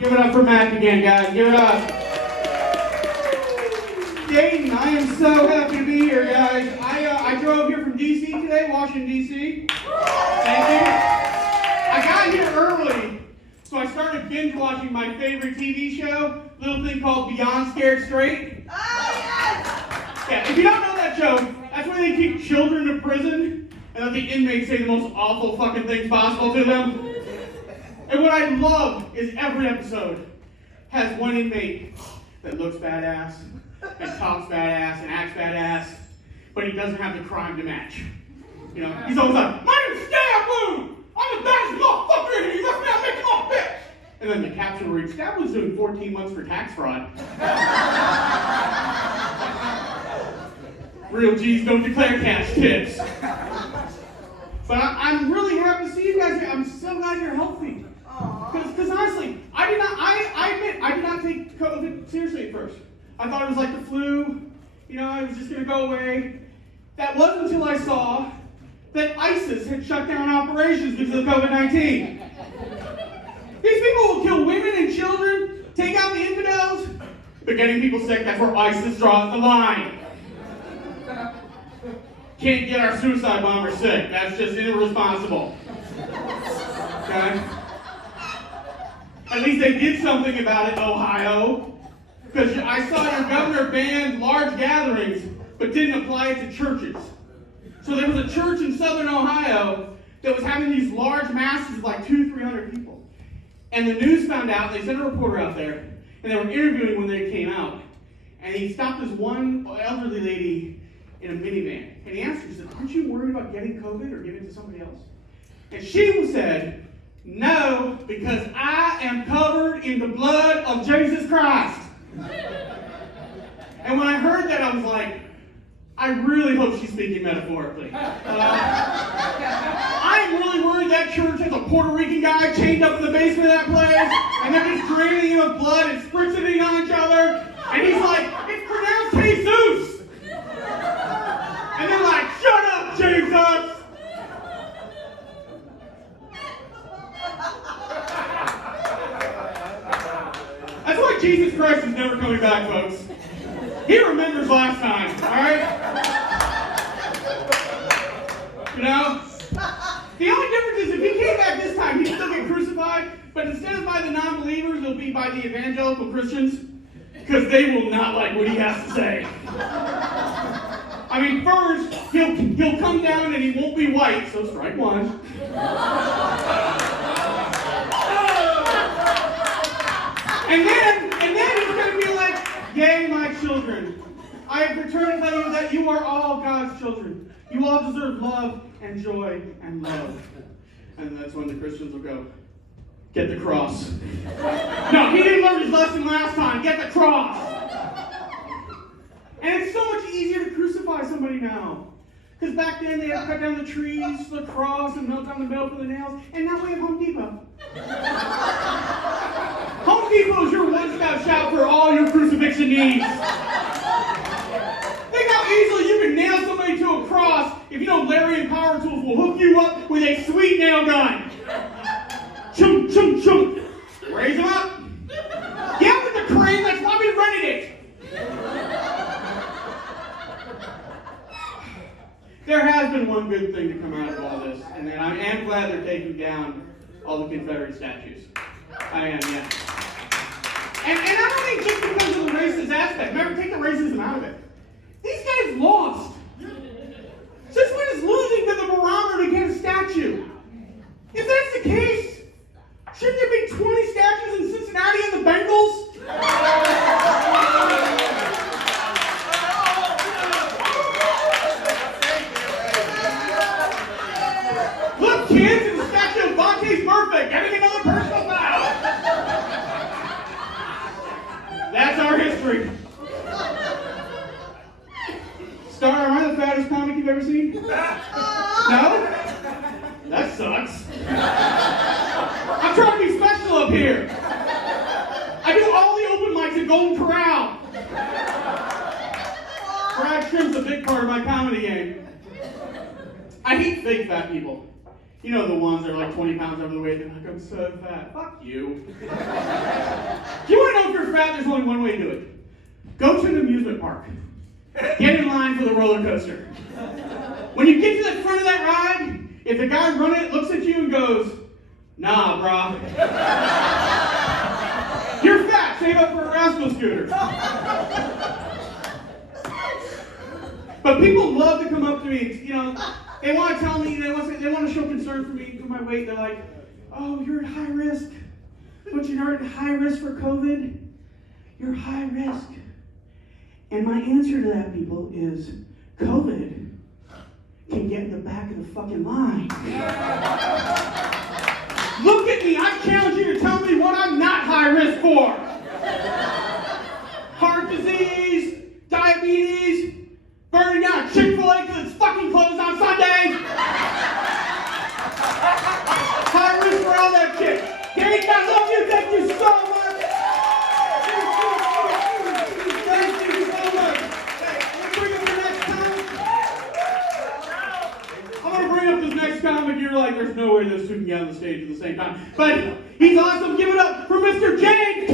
Give it up for Mac again, guys. Give it up. Dayton, I am so happy to be here, guys. I drove here from D.C. today, Washington, D.C. Thank you. I got here early, so I started binge watching my favorite TV show, a little thing called Beyond Scared Straight. Oh, yes! Yeah, if you don't know that show, that's where they keep children in prison and let the inmates say the most awful fucking things possible to them. And what I love is every episode has one inmate that looks badass and talks badass and acts badass, but he doesn't have the crime to match. You know, he's always like, "My name's Stab Boom! I'm the baddest motherfucker in here! You must not make him up, bitch!" And then the caption reads, "Stab was doing 14 months for tax fraud." Real G's don't declare cash tips. But I'm really happy to see you guys here. I'm so glad you're healthy. Because honestly, I admit, I did not take COVID seriously at first. I thought it was like the flu, you know, it was just going to go away. That wasn't until I saw that ISIS had shut down operations because of COVID-19. These people will kill women and children, take out the infidels, but getting people sick, that's where ISIS draws the line. Can't get our suicide bombers sick. That's just irresponsible. Okay? At least they did something about it, Ohio. Because I saw your governor ban large gatherings, but didn't apply it to churches. So there was a church in southern Ohio that was having these large masses of like 200-300 people. And the news found out, they sent a reporter out there, and they were interviewing when they came out. And he stopped this one elderly lady in a minivan. And he asked her, he said, "Aren't you worried about getting COVID or giving it to somebody else?" And she said, "No, because I am covered in the blood of Jesus Christ." And when I heard that, I was like, I really hope she's speaking metaphorically. I'm really worried that church has a Puerto Rican guy chained up in the basement of that place, and they're just draining him of blood and spritzing it on each other. And he's like, "It's pronounced Jesus." And they're like, "Shut up, Jesus!" That's why Jesus Christ is never coming back, folks. He remembers last time, alright? You know? The only difference is if he came back this time, he'd still get crucified, but instead of by the non-believers, it'll be by the evangelical Christians, because they will not like what he has to say. I mean, first, he'll come down and he won't be white, so strike one. And then he's going to be like, "Yea, my children, I have returned to tell you that you are all God's children. You all deserve love and joy and love." And that's when the Christians will go, "Get the cross." No, he didn't learn his lesson last time. Get the cross. And it's so much easier to crucify somebody now. Because back then they had to cut down the trees for the cross and melt down the metal for the nails. And now we have Home Depot. Home Depot is your one-stop shop for all your crucifixion needs. Think how easily you can nail somebody to a cross if you know Larry and Power Tools will hook you up with a sweet nail gun. Chum, chum, chum. Raise them up. Yeah, with the crane, that's why we rented it. There has been one good thing to come out of all this, and then I am glad they're taking down all the Confederate statues. I am, yeah. And I don't think just because of the racist aspect. Remember, take the racism out of it. These guys lost. Since when is losing been the barometer to get a statue? If that's the case, shouldn't there be 20 statues in Cincinnati and the Bengals? Look, kids, and the statue of Vontae's perfect. Getting another personal foul. That's our history. Star, am I the fattest comic you've ever seen? No? That sucks. I'm trying to be special up here. I do all the open mics at Golden Corral. Fried shrimp's a big part of my comedy game. I hate fake fat people. You know the ones that are like 20 pounds over the weight, they're like, I'm so fat. Fuck you. Do you want to know if you're fat? There's only one way to do it. Go to an amusement park. Get in line for the roller coaster. When you get to the front of that ride, if the guy running it looks at you and goes, nah, brah. You're fat. Save up for a rascal scooter. But people love to come up to me, you know, they want to tell me, they want to show concern for me, for my weight. They're like, oh, you're at high risk. But you're at high risk for COVID. You're high risk. And my answer to that, people, is COVID can get in the back of the fucking line. Look at me. I challenge you to tell me what I'm not high risk for. Heart disease, diabetes, burning down Chick-fil-A because it's fucking closed on Sunday. High risk for all that shit. Dayton, I love you. Thank you so much. Thank you so much. Hey, let's bring up the next comic. I'm going to bring up this next comic. You're like, there's no way those two can get on the stage at the same time. But he's awesome. Give it up for Mr. James.